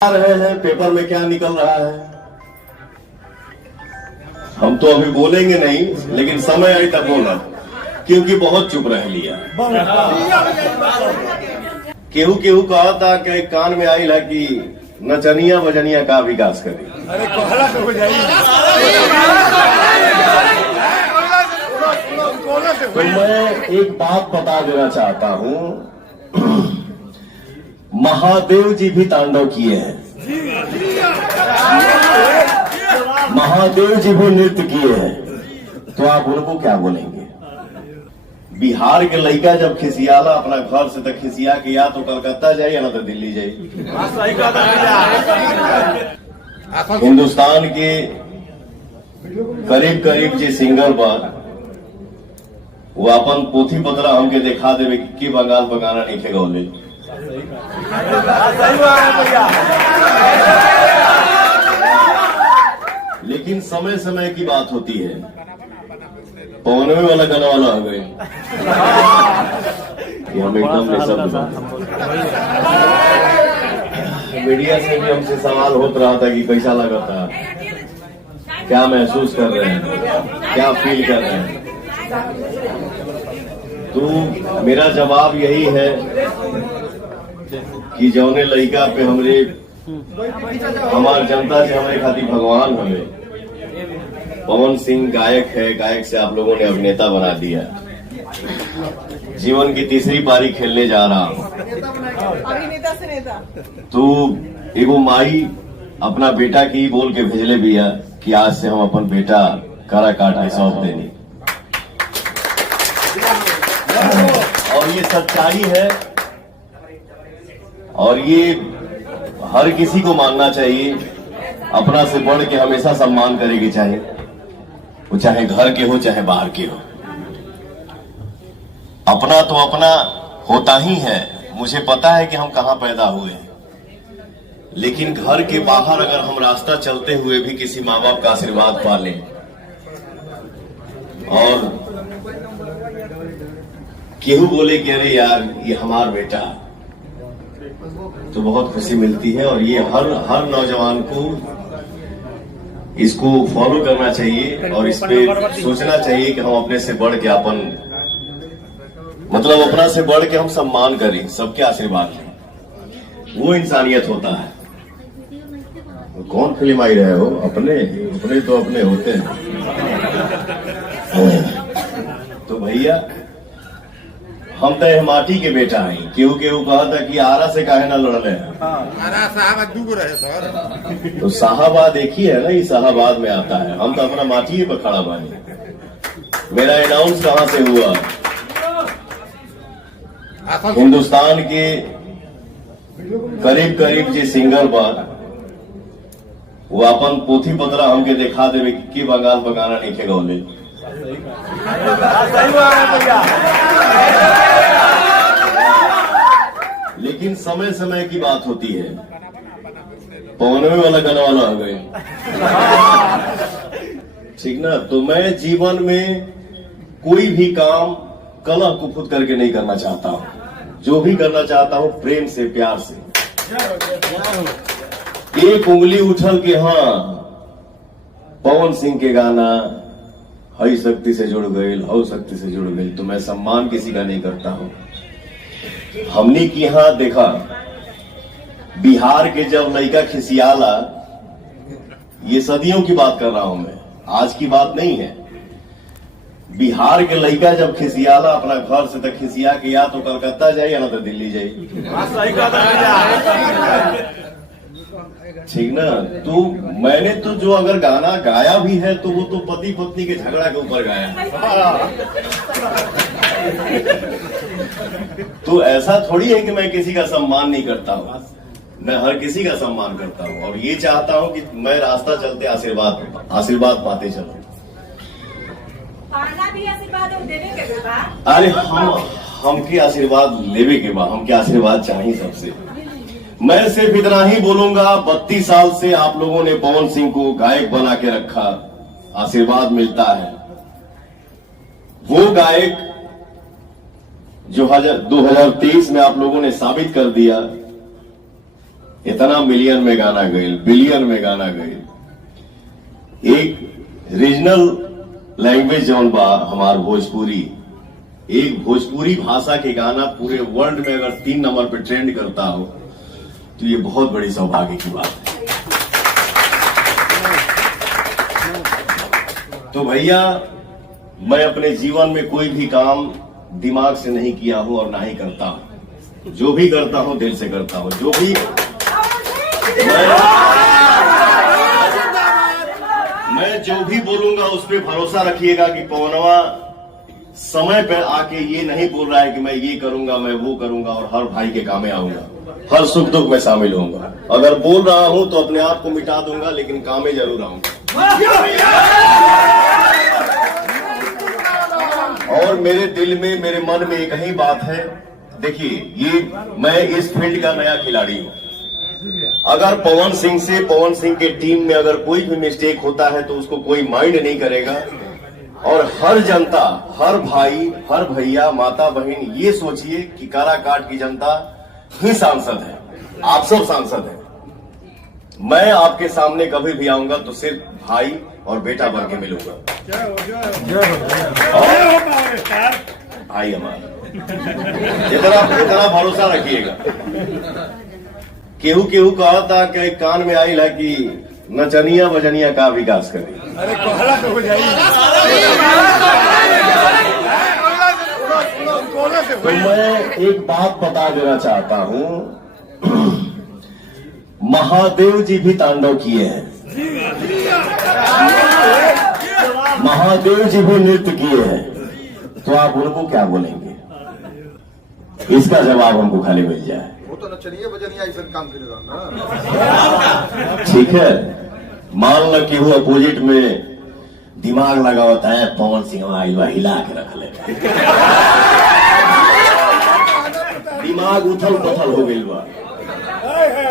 रहे हैं पेपर में क्या निकल रहा है। हम तो अभी बोलेंगे नहीं, लेकिन समय आई तब बोला, क्योंकि बहुत चुप रह लिया। केहू केहू कहा था कि कान में आई ला कि नचनिया बजनिया का विकास करे। तो मैं एक बात बता देना चाहता हूं, महादेव जी भी तांडव किए हैं, महादेव जी भी नृत्य किए हैं, तो आप उनको क्या बोलेंगे। बिहार के लड़का जब खिसियाला अपना घर से तक खिसिया के या तो कलकत्ता जाए या ना तो दिल्ली जाए। हिंदुस्तान के करीब करीब जे सिंगर बा वो अपन पोथी पतरा हमके दिखा देवे कि बंगाल बगाना नहीं खे गौले। लेकिन समय समय की बात होती है, पवनवे वाला गाना वाला हो गए कि हम एकदम निशब्द। मीडिया से भी हमसे सवाल होता रहा था कि कैसा लगा था, क्या महसूस कर रहे हैं, क्या फील कर रहे हैं। तो मेरा जवाब यही है कि जौने लड़का पे हमरे हमार जनता से हमारे खातिर भगवान हमें पवन सिंह गायक है, गायक से आप लोगों ने अभिनेता बना दिया। जीवन की तीसरी पारी खेलने जा रहा हूं, अभिनेता से नेता। तो एगो माई अपना बेटा की बोल के भेजले बिया कि आज से हम अपन बेटा करा काट के सौंप देनी। और ये सच्चाई है और ये हर किसी को मानना चाहिए। अपना से बढ़ के हमेशा सम्मान करेगी, चाहे वो चाहे घर के हो चाहे बाहर के हो। अपना तो अपना होता ही है। मुझे पता है कि हम कहां पैदा हुए हैं, लेकिन घर के बाहर अगर हम रास्ता चलते हुए भी किसी माँ बाप का आशीर्वाद पा लें और केहू बोले कि अरे यार ये हमारा बेटा, तो बहुत खुशी मिलती है। और ये हर नौजवान को इसको फॉलो करना चाहिए और इस पे सोचना चाहिए कि हम अपने से बढ़ के अपन मतलब अपना से बढ़ के हम सम्मान करें, सबके आशीर्वाद लें। वो इंसानियत होता है। कौन फिल्म आई रहे हो, अपने अपने तो अपने होते हैं। तो भैया हम तो माटी के बेटा हैं। केहू केहू कहा था कि आरा से काहे ना लड़ले हैं। तो शाहबाद एक ही है ना, ये शाहबाद में आता है। हम तो अपना माटी पर खड़ा बानी। मेरा अनाउंस कहां से हुआ, हिंदुस्तान के करीब करीब जे सिंगर बा वो अपन पोथी पतरा हमके दिखा देवे कि बंगाल बगाना नहीं खे गौले। लेकिन समय समय की बात होती है, पवनवे वाला गाना वाला हो गए, ठीक ना। तो मैं जीवन में कोई भी काम कलह कुफुत करके नहीं करना चाहता हूं। जो भी करना चाहता हूं प्रेम से, प्यार से। एक उंगली उछल के हाँ पवन सिंह के गाना हई शक्ति से जुड़ गई, हौ शक्ति से जुड़ गई, तो मैं सम्मान किसी का नहीं करता हूं। हमने की यहां देखा बिहार के जब लड़का खिसियाला, ये सदियों की बात कर रहा हूं मैं, आज की बात नहीं है। बिहार के लड़का जब खिसियाला अपना घर से तक खिसिया के या तो कलकत्ता जाए या ना तो दिल्ली जाए, ठीक ना। तो मैंने तो जो अगर गाना गाया भी है तो वो तो पति पत्नी के झगड़ा के ऊपर गाया है। तो ऐसा थोड़ी है कि मैं किसी का सम्मान नहीं करता हूँ, मैं हर किसी का सम्मान करता हूँ और ये चाहता हूँ कि मैं रास्ता चलते आशीर्वाद पाते चलूं। भी आशीर्वाद देने के बाद, अरे हमके आशीर्वाद लेवे के बाद हमके आशीर्वाद चाहिए सबसे। मैं सिर्फ इतना ही बोलूंगा, 32 साल से आप लोगों ने पवन सिंह को गायक बना के रखा, आशीर्वाद मिलता है। वो गायक जो 2023 में आप लोगों ने साबित कर दिया इतना मिलियन में गाना गए, बिलियन में गाना गए। एक रीजनल लैंग्वेज जौन बा हमार भोजपुरी, एक भोजपुरी भाषा के गाना पूरे वर्ल्ड में अगर 3 नंबर पे ट्रेंड करता हो तो ये बहुत बड़ी सौभाग्य की बात है। तो भैया, मैं अपने जीवन में कोई भी काम दिमाग से नहीं किया हूं और ना ही करता हूं। जो भी करता हूं दिल से करता हूं। जो भी मैं जो भी बोलूंगा उस पर भरोसा रखिएगा कि पवनवा समय पर आके ये नहीं बोल रहा है कि मैं ये करूंगा, मैं वो करूंगा और हर भाई के कामे आऊंगा, हर सुख दुख में शामिल होऊंगा। अगर बोल रहा हूं तो अपने आप को मिटा दूंगा, लेकिन कामे जरूर आऊंगा। और मेरे दिल में, मेरे मन में एक ही बात है। देखिए, ये मैं इस फील्ड का नया खिलाड़ी हूं। अगर पवन सिंह के टीम में अगर कोई भी मिस्टेक होता है तो उसको कोई माइंड नहीं करेगा। और हर जनता, हर भाई, हर भैया, माता बहन, ये सोचिए कि काराकाट की जनता ही सांसद है, आप सब सांसद हैं। मैं आपके सामने कभी भी आऊंगा तो सिर्फ भाई और बेटा बन के मिलूंगा। भाई हमारा, इतना भरोसा रखिएगा। केहू केहू कहा था कि कान में आई है कि नचनिया बजनिया का विकास करे। अरे कोहला तो हो जाएगी। तो मैं एक बात बता देना चाहता हूं, महादेव जी भी तांडव किए हैं, महादेव जी भी नृत्य किए हैं। तो आप उनको क्या बोलेंगे? इसका जवाब हमको खाली मिल जाए। वो तो नचनिया बजनिया ऐसा काम करेगा ना। ठीक है, मान लो कि वो अपोजिट में दिमाग लगा होता है, पवन सिंह हिला के रख ले, दिमाग उथल पुथल हो गई बा।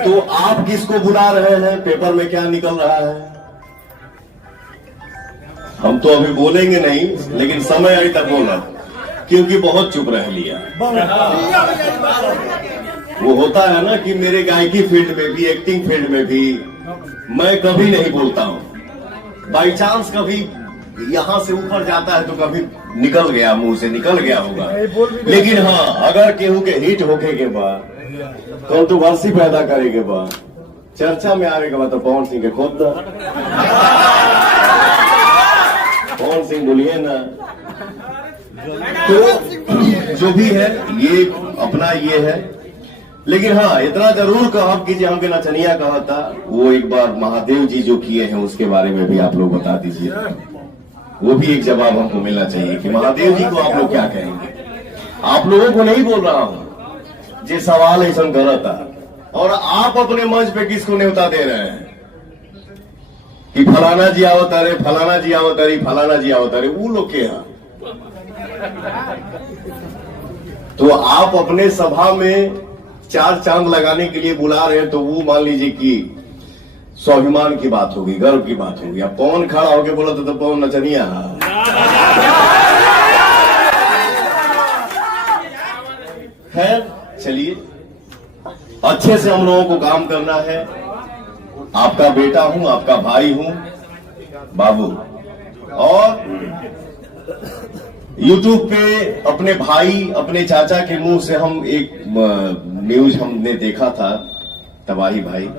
तो आप किसको बुला रहे हैं? पेपर में क्या निकल रहा है? हम तो अभी बोलेंगे नहीं, लेकिन समय आई तक बोला, क्योंकि बहुत चुप रह लिया। वो होता है ना कि मेरे गायकी फील्ड में भी, एक्टिंग फील्ड में भी मैं कभी नहीं बोलता हूं। बाई चांस कभी यहां से ऊपर जाता है तो कभी निकल गया, मुंह से निकल गया होगा। लेकिन हाँ, अगर केहू के हिट होके के बाद, कंट्रोवर्सी पैदा करे के बाद, चर्चा में आने के बाद, तो पवन सिंह के खोद दो। पवन सिंह बोलिए ना। तो जो भी है ये अपना ये है। लेकिन हाँ, इतना जरूर कहा कि जो हमके नचनिया कहा था, वो एक बार महादेव जी जो किए हैं उसके बारे में भी आप लोग बता दीजिए। वो भी एक जवाब हमको मिलना चाहिए कि महादेव जी को आप लोग क्या कहेंगे। आप लोगों को नहीं बोल रहा हूं, जो सवाल ऐसा गलत है। और आप अपने मंच पे किसको न्योता दे रहे हैं कि फलाना जी आवत अरे, फलाना जी आवत अरे, फलाना जी आवत अरे, वो लोग के यहाँ। तो आप अपने सभा में 4 चांद लगाने के लिए बुला रहे हैं, तो वो मान लीजिए कि स्वाभिमान की बात होगी, गर्व की बात होगी। अब पवन खड़ा होके बोला तो पवन नचनिया। खैर चलिए, अच्छे से हम लोगों को काम करना है। आपका बेटा हूं, आपका भाई हूं बाबू। और यूट्यूब पे अपने भाई, अपने चाचा के मुंह से हम एक न्यूज हमने देखा था, तबाही भाई,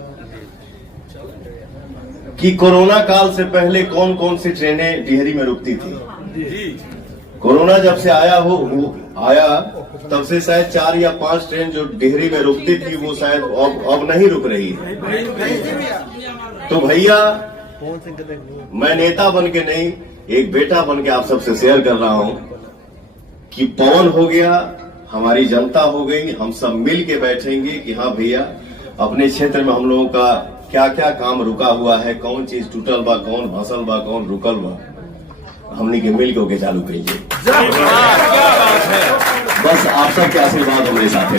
कि कोरोना काल से पहले कौन कौन सी ट्रेनें टिहरी में रुकती थी। कोरोना जब से आया तब से शायद 4 या 5 ट्रेन जो टिहरी में रुकती थी वो शायद अब नहीं रुक रही है। तो भैया, मैं नेता बन के नहीं, एक बेटा बन के आप सबसे शेयर कर रहा हूं कि पवन हो गया, हमारी जनता हो गई, हम सब मिल के बैठेंगे कि हाँ भैया, अपने क्षेत्र में हम लोगों का क्या क्या काम रुका हुआ है, कौन चीज टूटल बा, कौन भसल बा, कौन रुकल बा, हमने के मिल के चालू करिए। बस आप सबके आशीर्वाद हमारे साथ है।